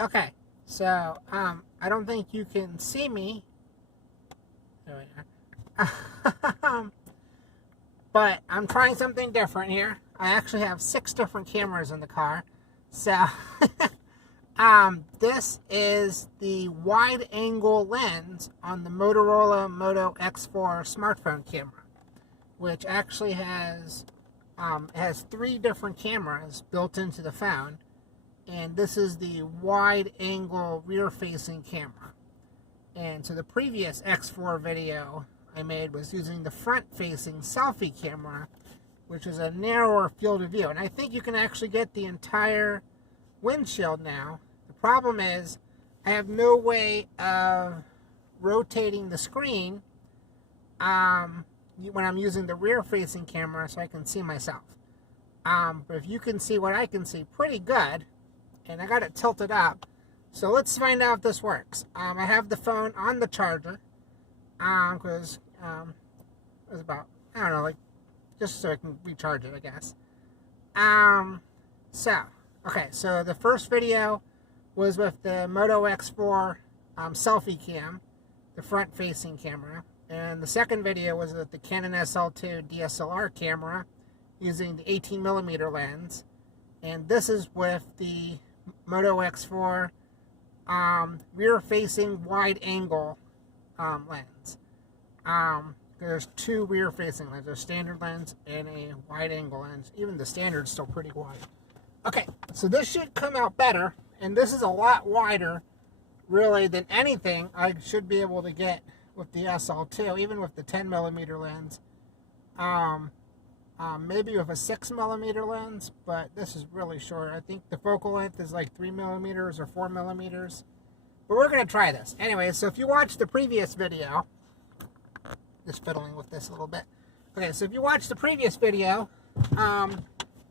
Okay, so I don't think you can see me. There we are. But I'm trying something different here. I actually have 6 different cameras in the car. So this is the wide angle lens on the Motorola Moto X4 smartphone camera, which actually has 3 different cameras built into the phone. And this is the wide angle rear facing camera. And so the previous X4 video I made was using the front facing selfie camera, which is a narrower field of view. And I think you can actually get the entire windshield now. The problem is I have no way of rotating the screen when I'm using the rear facing camera so I can see myself. But if you can see what I can see pretty good, and I got it tilted up. So let's find out if this works. I have the phone on the charger, because it was about, I don't know, like, just so I can recharge it, I guess. So the first video was with the Moto X4 selfie cam, the front-facing camera. And the second video was with the Canon SL2 DSLR camera using the 18mm lens. And this is with the Moto X4 rear-facing wide-angle lens. There's 2 rear-facing lenses. There's a standard lens and a wide-angle lens. Even the standard's still pretty wide. Okay, so this should come out better, and this is a lot wider, really, than anything I should be able to get with the SL2, even with the 10mm lens. Maybe with a 6mm lens, but this is really short. I think the focal length is like 3mm or 4mm. But we're going to try this. Anyway, so if you watched the previous video, just fiddling with this a little bit. Okay, so if you watched the previous video,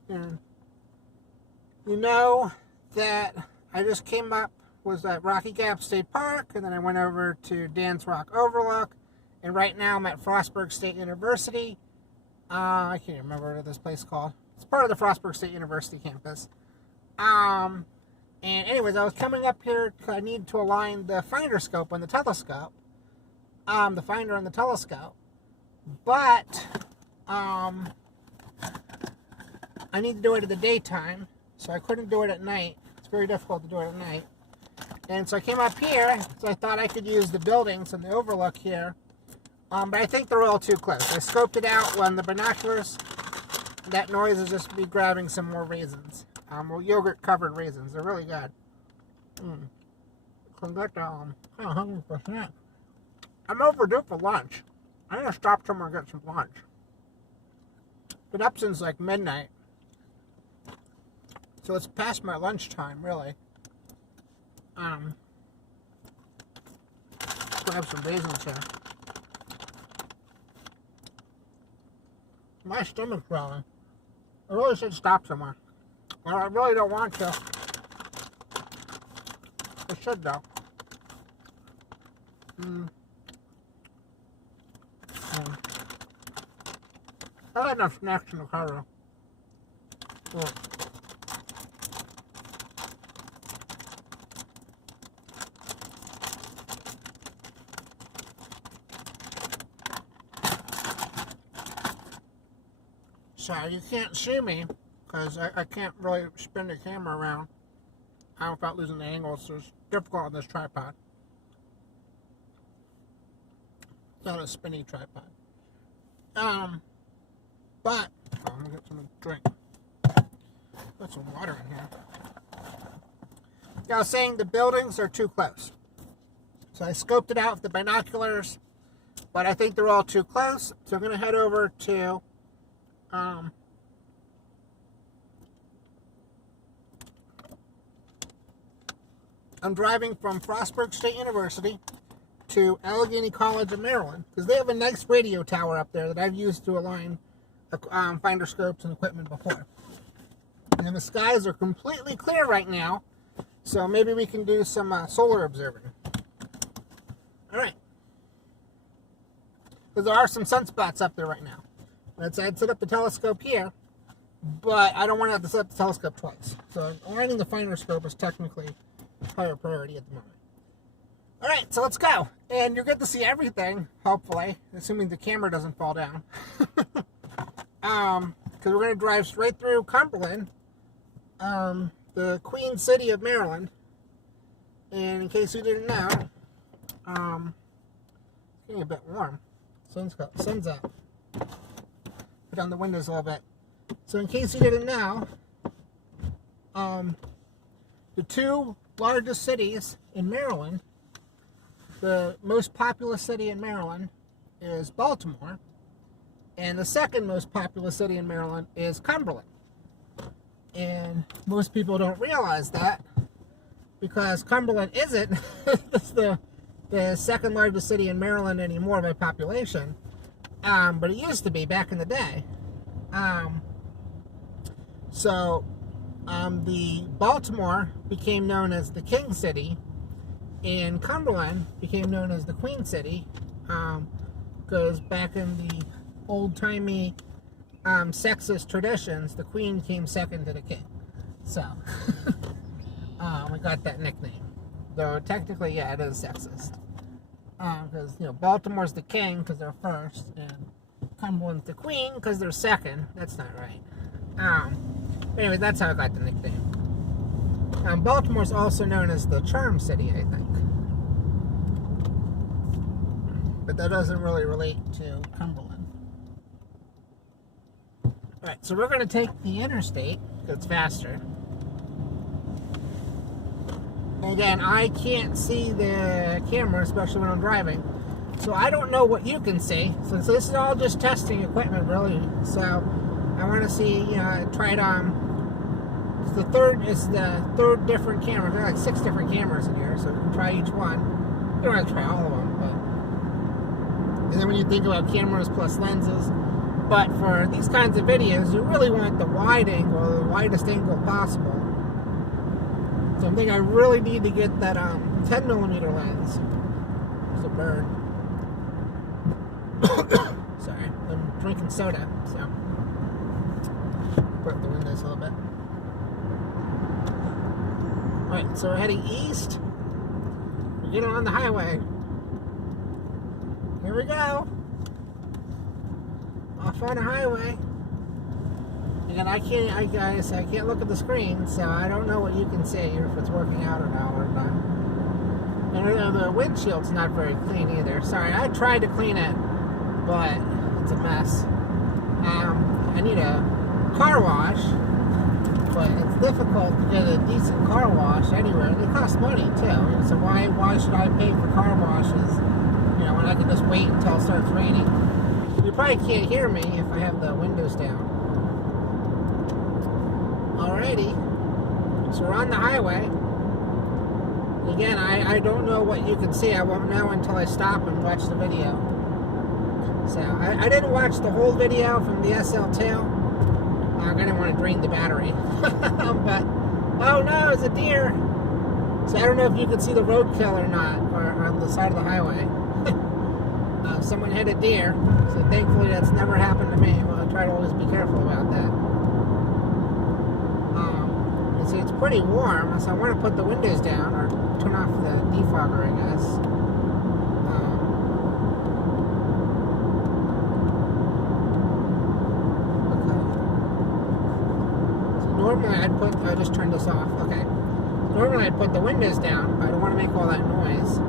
you know that I just came up, was at Rocky Gap State Park, and then I went over to Dan's Rock Overlook, and right now I'm at Frostburg State University. I can't remember what this place is called. It's part of the Frostburg State University campus. And anyways, I was coming up here because I needed to align the finder scope on the telescope. The finder on the telescope. But, I need to do it in the daytime, so I couldn't do it at night. It's very difficult to do it at night. And so I came up here, so I thought I could use the buildings and the overlook here. But I think they're all too close. I scoped it out on the binoculars. That noise is just me grabbing some more raisins. Yogurt covered raisins. They're really good. I'm kind of hungry for a snack. I'm overdue for lunch. I'm going to stop somewhere and get some lunch. Been up since like midnight. So it's past my lunchtime, really. Grab some raisins here. My stomach's growling. I really should stop somewhere. Well, I really don't want to. I should, though. I had enough snacks in the car, though. So you can't see me because I can't really spin the camera around without losing the angle, so it's difficult on this tripod. It's not a spinny tripod. But I'm gonna get some drink. Put some water in here. Yeah, I was saying the buildings are too close. So I scoped it out with the binoculars, but I think they're all too close. So I'm gonna head over to I'm driving from Frostburg State University to Allegheny College of Maryland because they have a nice radio tower up there that I've used to align finder scopes and equipment before. And the skies are completely clear right now, so maybe we can do some solar observing. All right. Because there are some sunspots up there right now. I'd set up the telescope here, but I don't want to have to set up the telescope twice. So aligning the finder scope is technically higher priority at the moment. All right, so let's go. And you'll get to see everything, hopefully, assuming the camera doesn't fall down. Because we're going to drive straight through Cumberland, the Queen City of Maryland. And in case you didn't know, it's getting a bit warm. Sun's up. Put down the windows a little bit. So in case you didn't know, the two largest cities in Maryland, the most populous city in Maryland is Baltimore, and the second most populous city in Maryland is Cumberland. And most people don't realize that, because Cumberland isn't the second largest city in Maryland anymore by population, but it used to be back in the day. The Baltimore became known as the King City, and Cumberland became known as the Queen City, because back in the old-timey sexist traditions, the Queen came second to the King. So, we got that nickname. Though technically, yeah, it is sexist. Because, Baltimore's the King because they're first, and Cumberland's the Queen because they're second. That's not right. But anyway, that's how I got the nickname. Baltimore's also known as the Charm City, I think. But that doesn't really relate to Cumberland. Alright, so we're going to take the interstate, because it's faster. And again, I can't see the camera, especially when I'm driving. So I don't know what you can see. So this is all just testing equipment, really. So I want to see, try it on. It's the third different camera. There are like 6 different cameras in here, so we can try each one. You don't have to try all of them, but. And then when you think about cameras plus lenses, but for these kinds of videos, you really want the wide angle, the widest angle possible. So I think I really need to get that 10mm lens. There's a bird. Sorry, I'm drinking soda, so put up the windows a little bit. Alright, so we're heading east. We're getting on the highway. Here we go. Off on the highway. Again, I can't look at the screen, so I don't know what you can see, or if it's working out or not. And the windshield's not very clean either. Sorry, I tried to clean it, but it's a mess. I need a car wash, but it's difficult to get a decent car wash anywhere. They cost money too, so why should I pay for car washes, when I can just wait until it starts raining? You probably can't hear me if I have the windows down. Alrighty, so we're on the highway. Again, I don't know what you can see. I won't know until I stop and watch the video. So, I didn't watch the whole video from the SL2. I didn't want to drain the battery. But, oh no, it's a deer. So I don't know if you can see the roadkill or not, or on the side of the highway. Someone hit a deer, so thankfully that's never happened to me. Well, I try to always be careful about that. See, it's pretty warm, so I want to put the windows down, or turn off the defogger, I guess. Okay. So normally I'd just turn this off, okay. Normally I'd put the windows down, but I don't want to make all that noise.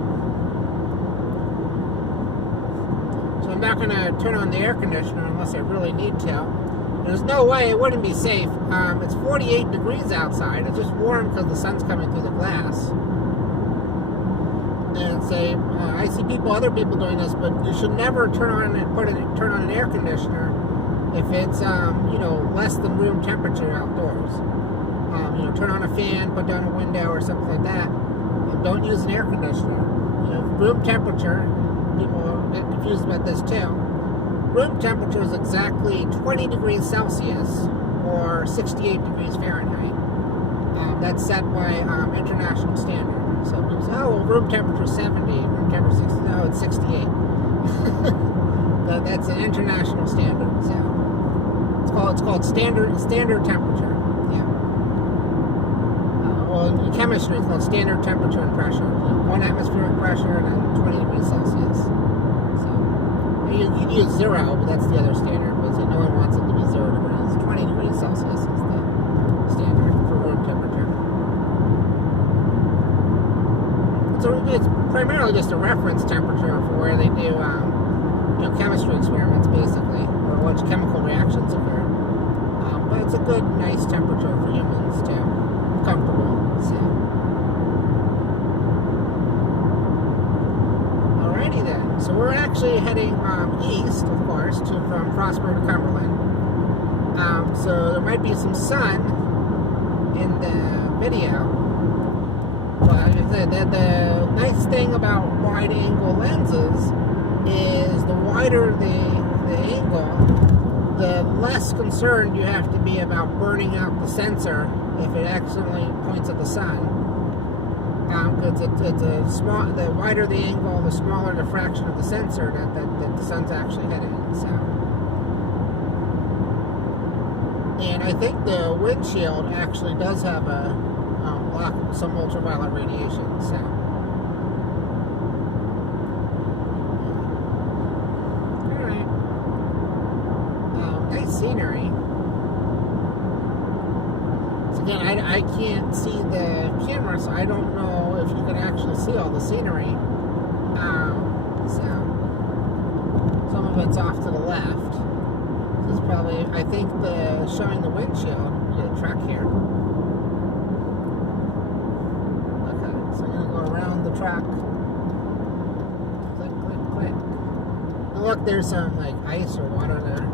So I'm not going to turn on the air conditioner unless I really need to. There's no way it wouldn't be safe. It's 48 degrees outside. It's just warm because the sun's coming through the glass. And I see other people doing this, but you should never turn on an air conditioner if it's less than room temperature outdoors. Turn on a fan, put down a window or something like that. And don't use an air conditioner. Room temperature. People get confused about this too. Room temperature is exactly 20 degrees Celsius or 68 degrees Fahrenheit. That's set by international standard. So people say, oh, well, room temperature is 70, room temperature 60. No, it's 68. That's an international standard. So it's called standard temperature. Yeah. well, in chemistry, it's called standard temperature and pressure. 1 atmospheric pressure and then 20 degrees Celsius. So, you'd use 0, but that's the other standard. But so no one wants it to be 0 degrees. 20 degrees Celsius is the standard for room temperature. So it's primarily just a reference temperature for where they do, chemistry experiments, basically, or which chemical reactions occur. But it's a good, nice temperature for humans too. Comfortable. So. Alrighty then. So we're actually heading east, of course, from Frostburg to Cumberland. So there might be some sun in the video. But the nice thing about wide-angle lenses is the wider the angle, the less concerned you have to be about burning out the sensor if it accidentally points at the sun. Because it's a small. The wider the angle, the smaller the fraction of the sensor that the sun's actually hitting. So, and I think the windshield actually does have a block some ultraviolet radiation. So. Scenery. So again, I can't see the camera, so I don't know if you can actually see all the scenery. So some of it's off to the left. This is probably, I think, showing the windshield. Get a track here. Okay, so I'm gonna go around the track. Click, click, click. And look, there's some like ice or water there.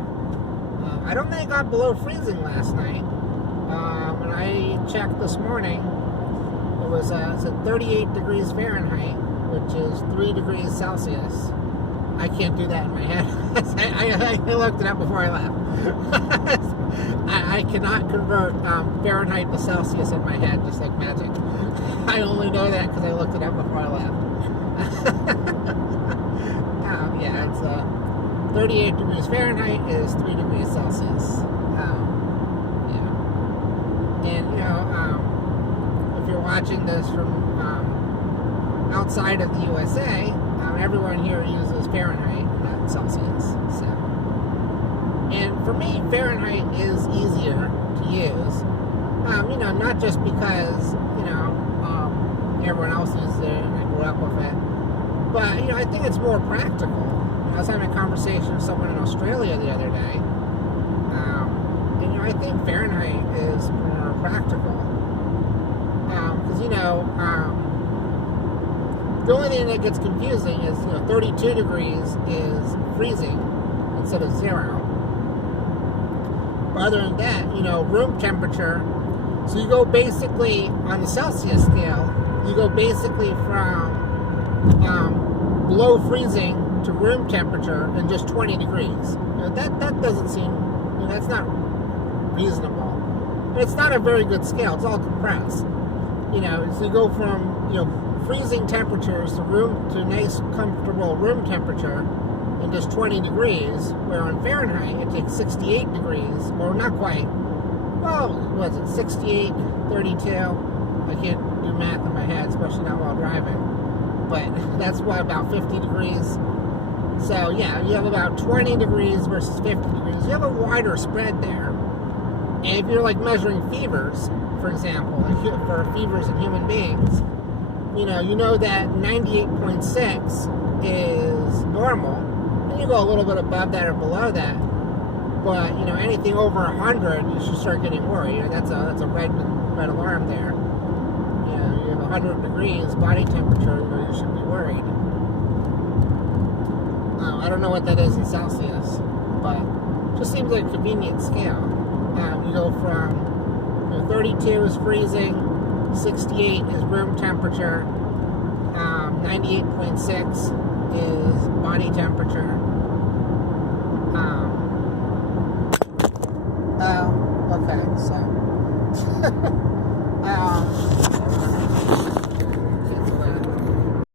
I don't think it got below freezing last night. When I checked this morning, it was at 38 degrees Fahrenheit, which is 3 degrees Celsius. I can't do that in my head. I looked it up before I left. I cannot convert Fahrenheit to Celsius in my head just like magic. I only know that because I looked it up before I left. Yeah, it's 38 degrees Fahrenheit is 3 degrees Celsius. Yeah. And, if you're watching this from outside of the USA, everyone here uses Fahrenheit, not Celsius. So, and for me, Fahrenheit is easier to use. Not just because, everyone else uses it and I grew up with it, but, I think it's more practical. I was having a conversation with someone in Australia the other day, and I think Fahrenheit is more practical, because the only thing that gets confusing is 32 degrees is freezing instead of 0. But other than that, room temperature. So you go basically on the Celsius scale. You go basically from below freezing to room temperature in just 20 degrees. That doesn't seem, that's not reasonable. And it's not a very good scale. It's all compressed. So you go from freezing temperatures to nice comfortable room temperature in just 20 degrees, where on Fahrenheit it takes 68 degrees, or not quite. Well, what was it, 68, 32? I can't do math in my head, especially not while driving. But that's about 50 degrees. So, yeah, you have about 20 degrees versus 50 degrees. You have a wider spread there. And if you're, measuring fevers, for example, for fevers in human beings, you know that 98.6 is normal. And you go a little bit above that or below that. But, anything over 100, you should start getting worried. That's a red alarm there. You have 100 degrees body temperature, you should be worried. I don't know what that is in Celsius, but it just seems like a convenient scale. You go from 32 is freezing, 68 is room temperature, 98.6 is body temperature. Okay, so